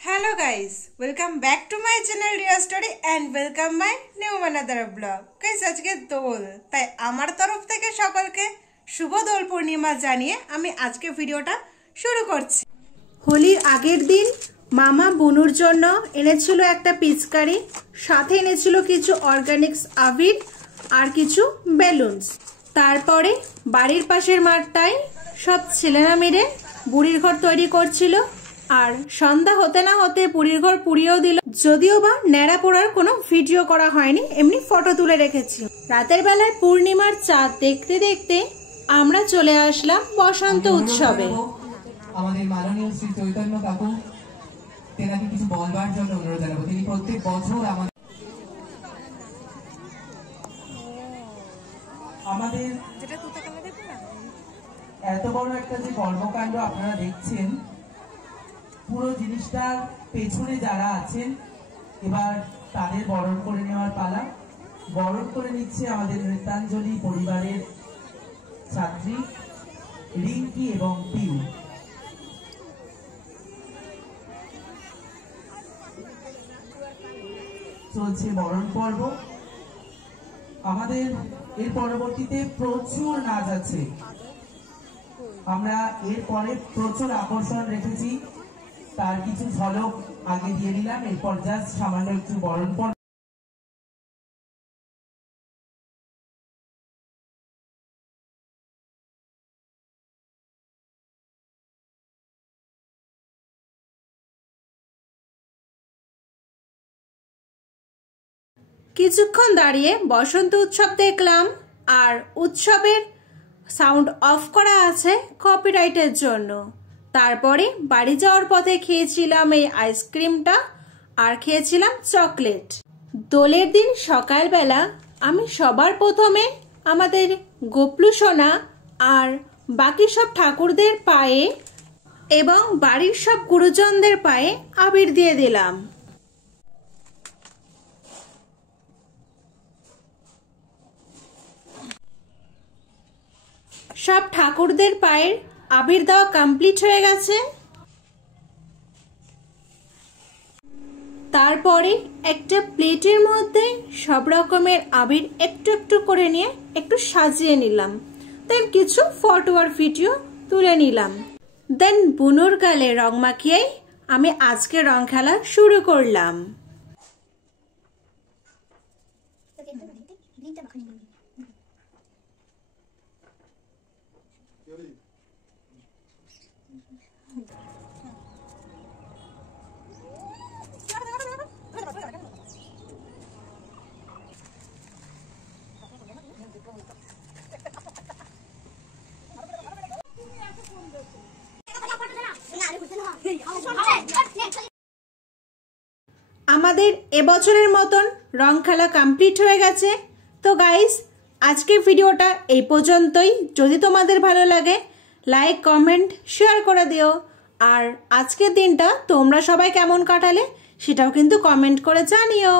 Hello guys, welcome back to my channel Ria Story and welcome my new another vlog. Guys, আজকে দোল, তাই আমার তরফ থেকে সকলকে শুভ দোল পূর্ণিমা জানিয়ে আমি আজকে ভিডিওটা শুরু করছি। হোলির আগের দিন মামা বুনুর জন্য এনেছিল একটা পিচকারি, সাথে এনেছিল কিছু অর্গানিক্স আবির আর কিছু বেলুনস। তারপরে বাড়ির পাশের মাঠটায় সব ছেলেরা মিলে বুড়ির ঘর তৈরি করছিল আর সন্ধ্যা হতে না হতে পুরীর ঘর পুড়িয়েও দিল। যদিও বা ন্যাড়া পোড়ার কোনো ভিডিও করা হয়নি, এমনি ফটো তুলে রেখেছি। রাতের বেলায় পূর্ণিমার চাঁদ দেখতে দেখতে আমরা চলে আসলাম বসন্ত উৎসবে। আমাদের মাননীয় শ্রী চৈতন্য কাকু তেনাকে কিছু বলবার জন্য অনুরোধ জানাবো। তিনি প্রত্যেক বছর আমাদের এত বড় একটা যে কর্মকাণ্ড আপনারা দেখছেন, পুরো জিনিসটার পেছনে যারা আছেন এবার তাদের বরণ করে নেওয়ার পালা। বরণ করে নিচ্ছে আমাদের নৃত্যাঞ্জলি পরিবারের ছাত্রী রিঙ্কি এবং পিউ। চলছে বরণ পর্ব। আমাদের এর পরবর্তীতে প্রচুর নাচ আছে। আমরা এরপরে প্রচুর আকর্ষণ রেখেছি, তার কিছু ঝলক আগে দিয়ে দিলাম। এরপর জাস্ট সামান্য একটু বরণ পর্ব। কিছুক্ষণ দাঁড়িয়ে বসন্ত উৎসব দেখলাম, আর উৎসবের সাউন্ড অফ করা আছে কপিরাইটের জন্য। তারপরে বাড়ি যাওয়ার পথে খেয়েছিলাম এই আইসক্রিমটা আর খেয়েছিলাম চকলেট। দোলের দিন সকালবেলা আমি সবার প্রথমে আমাদের গোপলু সোনা আর বাকি সব ঠাকুরদের পায়ে এবং বাড়ির সব গুরুজনদের পায়ে আবির দিয়ে দিলাম। সব ঠাকুরদের পায়ের আবির দেওয়া কমপ্লিট হয়ে গেছে। তারপরে একটা প্লেটের মধ্যে সব রকমের আবির একটু একটু করে নিয়ে একটু সাজিয়ে নিলাম। দেন কিছু ফটো আর ভিডিও তুলে নিলাম। দেন বুনুর গালে রং মাখিয়েই আমি আজকে রং খেলা শুরু করলাম। আমাদের এবছরের মতন রং খেলা কমপ্লিট হয়ে গেছে। তো গাইস, আজকের ভিডিওটা এই পর্যন্তই। যদি তোমাদের ভালো লাগে লাইক কমেন্ট শেয়ার করে দিও। আর আজকের দিনটা তোমরা সবাই কেমন কাটালে সেটাও কিন্তু কমেন্ট করে জানিও।